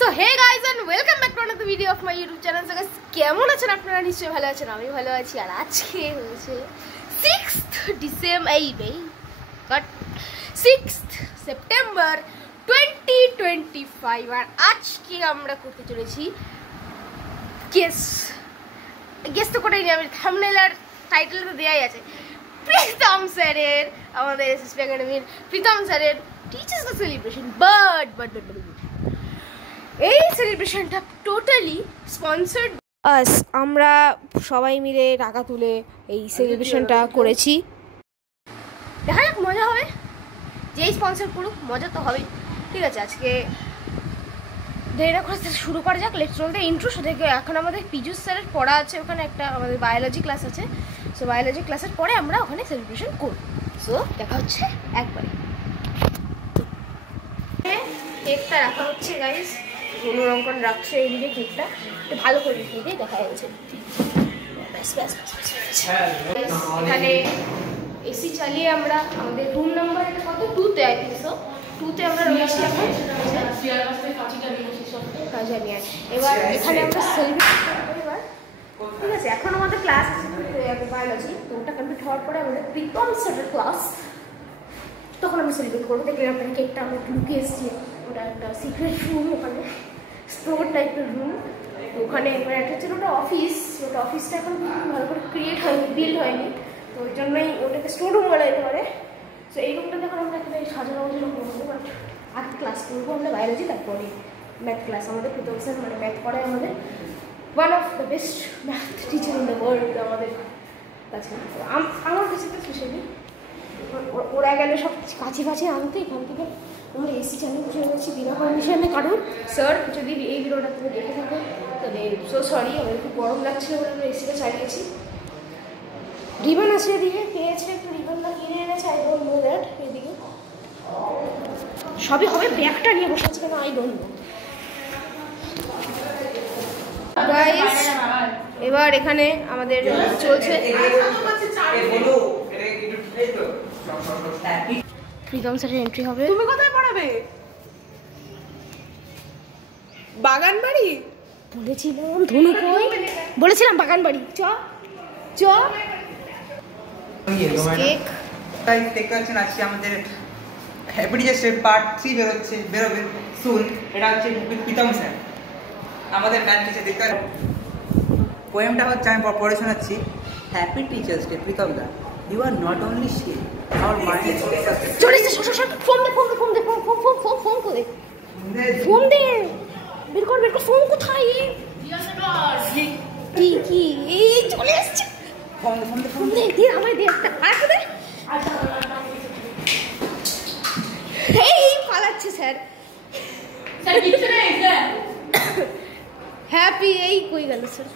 So hey guys and welcome back to another video of my YouTube channel. So guys, কেমন আছেন আপনারা? নিশ্চয়ই ভালো আছেন, আমি ভালো আছি। আর আজকে হচ্ছে 6th December, but 6th September 2025 আর আজকে আমরা করতে চলেছি গেস তো করেই নি, আমি থাম্বনেল আর টাইটেল তো দেয়াই আছে। প্রীতম স্যারের, আমাদের এসএসপি একাডেমির প্রীতম স্যারের টিচার্স ডে সেলিব্রেশন, বাট এই সেলিব্রেশনটা টোটালি স্পন্সর্ড আস। আমরা সবাই মিলে টাকা তুলে এই সেলিব্রেশনটা করেছি। দেখা যাক, মজা হবে। যেই স্পন্সর করুক, মজা তো হবেই। ঠিক আছে, আজকে দেরি না করে শুরু করা যাক। Let's role the intro. থেকে এখন আমাদের পীযূষ স্যারের পড়া আছে, ওখানে একটা আমাদের বায়োলজি ক্লাস আছে। সো বায়োলজি ক্লাসের পরে আমরা ওখানে সেলিব্রেশন করব। সো দেখা হচ্ছে একবারে। কেকটা রাখা হচ্ছে গাইস, অনুরঙ্কন রাখছে এইদিকে। কেকটা একটু ভালো করে রেখে দিয়ে দেখা যাচ্ছে। এখানে এসি চালিয়ে আমরা আমাদের রুম নাম্বার এটা কত 2তে, আই থিঙ্ক সো 2তে আমরা রয়েছি এখন। এবার এখানে আমরা সেলিব্রেট করবো এবার। ঠিক আছে, এখন আমাদের ক্লাস আছে বায়োলজি, তো ওটা কমপ্লিট হওয়ার পরে আমাদের প্রীতম স্যারের ক্লাস, তখন আমি সেলিব্রেট করবো। দেখলেন আপনার কেকটা আমরা লুকিয়ে এসেছি। ওটা একটা সিক্রেট রুম, ওখানে স্টোর টাইপের রুম। তো ওখানে এবার একটা হচ্ছে ওটা অফিস, ওটা অফিসটা এখন ভালো করে ক্রিয়েট হয়নি, বিল্ড হয়নি, তো ওই জন্যই ওটাকে স্টোর রুম বলা যেতে পারে। তো এই রুমটা দেখুন আমরা এখানে সাজানো গোছানো করবো। বাট আগে ক্লাস করবো আমরা বায়োলজি, তারপরে ম্যাথ ক্লাস। আমাদের প্রীতম স্যার মানে ম্যাথ পড়ায় আমাদের one of the best math teacher in the world আমাদের কাছে, আমার কাছে তো স্পেশালি। ওরা গেলে সব কাছে কাছে আনতে, এখান থেকে আমরা এসি চালিয়ে বসে গেছি বিনা পারমিশনে। কারণ স্যার যদি এই ভিডিওটা তুমি দেখে থাকো তাহলে সো সরি, আমাদের খুব গরম লাগছিল বলে আমরা এসিটা চালিয়েছি। রিবন আছে এদিকে, পেয়েছে একটু রিবনটা কিনে এনেছে, আই ডোন্ট নো দ্যাট। এদিকে সবই হবে, ব্যাগটা নিয়ে বসে আছে কেন আই ডোন্ট নো গাইস। এবার এখানে আমাদের চলছে প্রীতম স্যারের এন্ট্রি হবে। তুমি কোথায় পড়াবে? বাগানবাড়ি বলেছিলাম, ধনু কই বলেছিলাম বাগানবাড়ি। চ চ কেক তাই দেখতে পাচ্ছেন আজকে আমাদের হ্যাপি টিচার্স ডে পার্ট 3 বেরোবে সুন। এটা হচ্ছে প্রীতম স্যার, আমাদের ম্যাথ টিচার। দেখতে পোয়েমটা হচ্ছে, আমি পড়ে শোনাচ্ছি। হ্যাপি টিচার্স ডে প্রীতম দা, you are not only she our mind. চলে এসে ফোন দে ফোন করে ফোন দে, বের কর ফোন কোথায়? কি এই চলে এসছে। ফোন দে দে আমায়, দে একটা আরেকটা দে। এই পালাচ্ছে স্যার। হ্যাপি এই কই গেল স্যার?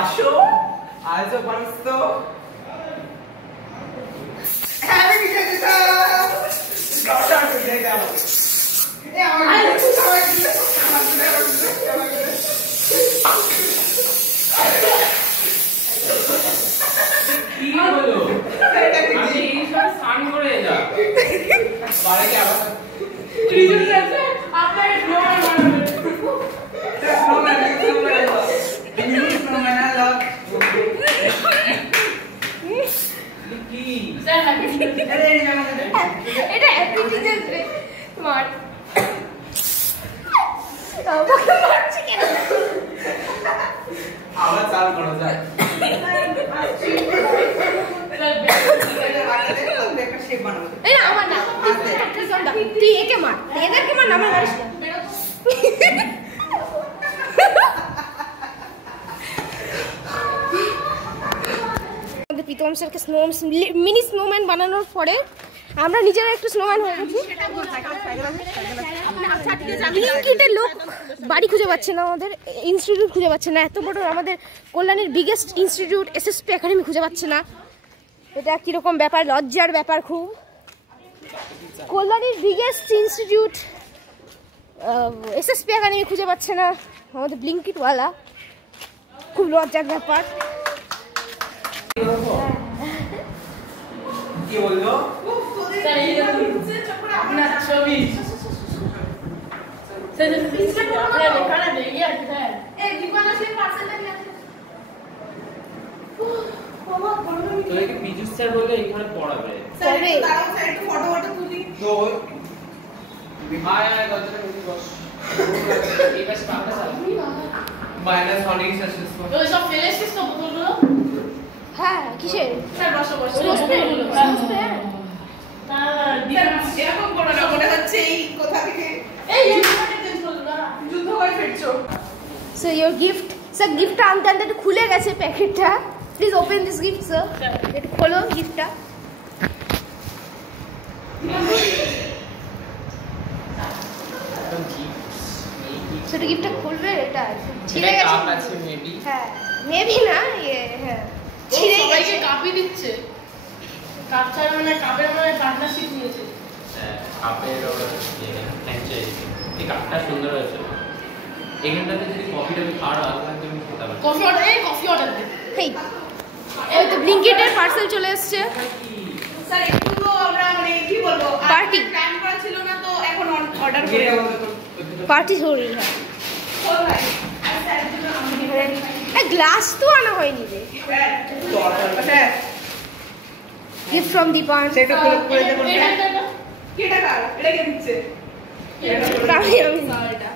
আসো আজও পারস্ত হ্যাপি টিচার্স ডে গাটা দে দাও। এ আমার কি হলো? আমি এই সব সান করে যা বারে কি আবার টিচার আছে আপনাকে স্লোগান বানাবে। স্লোগান কি স্যার হ্যাপি টিচার্স ডে। এটা হ্যাপি টিচার্স ডে স্মার্ট। আমাকে মারছে কেন? আবার চাল করো যা। একটা শেপ বানাবো। এই না আমার না, তুই একে মার, এদেরকে মার, আমার মারিস না। প্রীতম স্যারকে মিনি স্নোম্যান বানানোর পরে আমরা নিজেরা একটু স্নোম্যান হয়ে গেছি। ব্লিঙ্কিটের লোক বাড়ি খুঁজে পাচ্ছে না, আমাদের ইনস্টিটিউট খুঁজে পাচ্ছে না, এত বড় আমাদের কল্যাণীর বিগেস্ট ইনস্টিটিউট এসএসপি একাডেমি খুঁজে পাচ্ছে না। এটা কিরকম ব্যাপার, লজ্জার ব্যাপার খুব। কল্যাণীর বিগেস্ট ইনস্টিটিউট এসএসপি একাডেমি খুঁজে পাচ্ছে না আমাদের ব্লিঙ্কিটওয়ালা, খুব লজ্জার ব্যাপার। কি বললো? আপনার ছবি বিজু স্যার বলে এখানে পড়াবে হ্যাঁ কিসের So your gift, sir, gift আনতে আনতে একটু খুলে গেছে প্যাকেটটা। Please open this gift, sir. একটু খোলো গিফটটা। সেটা গিফটটা খুলবে এটা ছিঁড়ে গেছে। কাপ আছে মেবি। হ্যাঁ, মেবি না হ্যাঁ। ছিঁড়ে গেছে। কাপই দিচ্ছে। কাপ ছাড়া মানে কাপের মানে পার্টনারশিপ নিয়েছে। হ্যাঁ, কাপের ফ্র্যাঞ্চাইজি। এই কাপটা সুন্দর হয়েছে। এখানটাতে যদি কফিটা খাওয়া হয় তাহলে তুমি খেতে পারবে। কফি অর্ডার দে। হেই। এই তো ব্লিঙ্কিটের পার্সেল চলে এসেছে। স্যার একটু তো আমরা মানে কি বলবো পার্টি টাইম করা ছিল না তো এখন অর্ডার করে পার্টি हो रही है। চল ভাই আর স্যার জন্য আমাদের গ্লাস তো আনা হয়নি রে। আচ্ছা গিফট ফ্রম দীপান। সেটা করে দেব কি টাকা এটা কে দিচ্ছে আমি এটা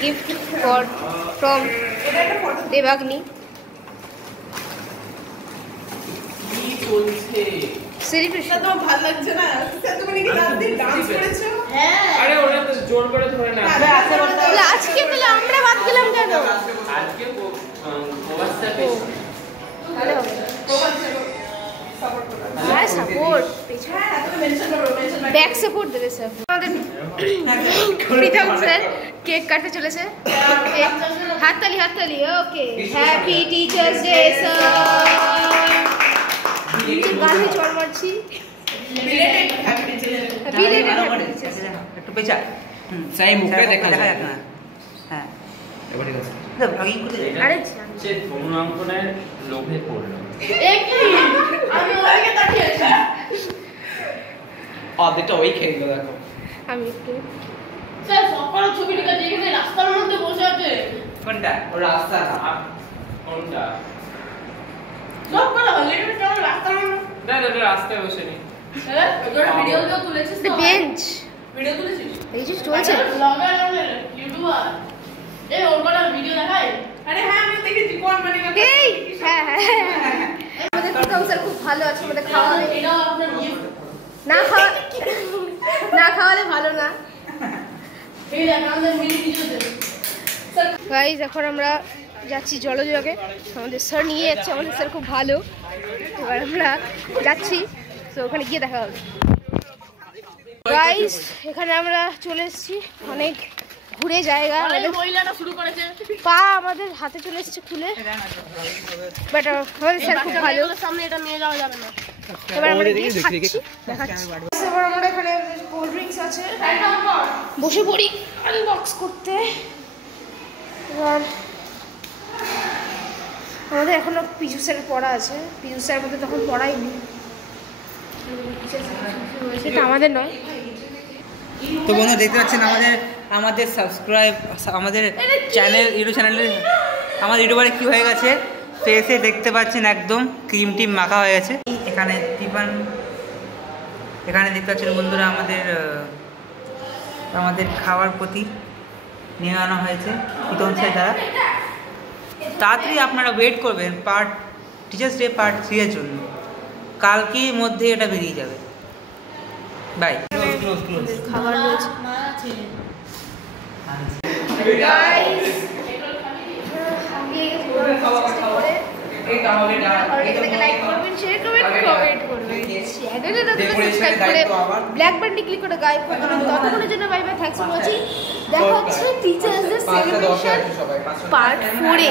গিফট ফর ফ্রম এটা একটা ফটো দেবাগ্নি। কি চলছে? সেলিব্রেশন তো ভালো লাগছে না স্যার তুমি নাকি রাত দিন ডান্স করেছো হ্যাঁ আরে ওরা তো জোর করে ধরে না। তাহলে আজকে তাহলে আমরা বাদ গেলাম কেন? আজকে হোয়াটসঅ্যাপে তাহলে হবে সাপোর্ট করো হ্যাঁ সাপোর্ট হ্যাঁ তুমি মেনশন করো মেনশন ব্যাক সাপোর্ট দেবে স্যার। আমাদের প্রীতম স্যার কেক কাটতে চলেছে। হাততালি okay. Happy teachers day sir. গানে চড় মারছি। রিলেটেড হ্যাপি টিচার একটু পেঁচা সাই মুখে দেখা যাক যায় না। হ্যাঁ এবার ঠিক আছে। ব্লগিং করতে যাই। আরে সে তরুণাঙ্কনের লোভে পড়লো। এই কি আমি ওইকে তাকিয়ে আছি অর্ধেকটা ওই খেয়ে দিল দেখো। আমি একটু স্যার সকাল ছবিটা দেখে রাস্তার মধ্যে বসে আছে কোনটা ও রাস্তা কোনটা? সব করে অলরেডি কেমন রাস্তার মধ্যে না না রাস্তায় বসে নি। স্যার ওটা ভিডিও তুলেছিস তো বেঞ্চ ভিডিও তুলেছিস এই যে চলছে। ব্লগার আমাদের ইউটিউবার এই ওর বড় ভিডিও দেখাই আরে হ্যাঁ আমি দেখেছি কোন মানে এই হ্যাঁ আমাদের প্রীতম স্যার খুব ভালো আছে। আমাদের খাওয়ালে এটা আপনার গিফট না খাওয়ালে ভালো না। এই দেখ আমাদের মিনি ভিডিওতে স্যার গাইজ এখন আমরা যাচ্ছি জলযোগে। আমাদের স্যার নিয়ে যাচ্ছে। আমাদের স্যার খুব ভালো। এবার আমরা যাচ্ছি, তো ওখানে গিয়ে দেখা হবে। গাইজ এখানে আমরা চলে এসেছি। অনেক ঘুরে জায়গা। আমাদের মহিলাটা শুরু করেছে পা আমাদের হাতে চলে এসেছে খুলে। বাট আমাদের স্যার খুব ভালো। সামনে এটা নিয়ে যাওয়া যাবে না এবার আমরা গিয়ে খাচ্ছি, দেখাচ্ছি। এবার আমরা এখানে কোল্ড ড্রিঙ্কস আছে, বসে পড়ি আনবক্স করতে। এবার আমাদের এখনো পিজু স্যারের পড়া আছে। পিজু স্যার মধ্যে তখন পড়াইনি, সেটা আমাদের নয়। তো বন্ধু দেখতে পাচ্ছেন আমাদের সাবস্ক্রাইব আমাদের চ্যানেল ইউটিউব চ্যানেলে আমাদের ইউটিউবারে কি হয়ে গেছে ফেসে দেখতে পাচ্ছেন একদম ক্রিম টিম মাখা হয়ে গেছে। এখানে টিফান এখানে দেখতে পাচ্ছেন বন্ধুরা আমাদের খাওয়ার প্রতি নিয়ে আনা হয়েছে প্রীতম স্যার দ্বারা। তাড়াতাড়ি আপনারা ওয়েট করবেন টিচার্স ডে পার্ট 3 এর জন্য। কালকের মধ্যে এটা বেরিয়ে যাবে। বাই। খাবার রয়েছে। লাইক করবেন, শেয়ার করবেন, কমেন্ট করবেন, সাবস্ক্রাইব করে ব্ল্যাক বাটনে ক্লিক করে গাইড করে দেবেন। ততক্ষণের জন্য bye bye, thanks for watching. দেখা হচ্ছে টিচার্স ডে সেলিব্রেশন পার্ট 4 এ।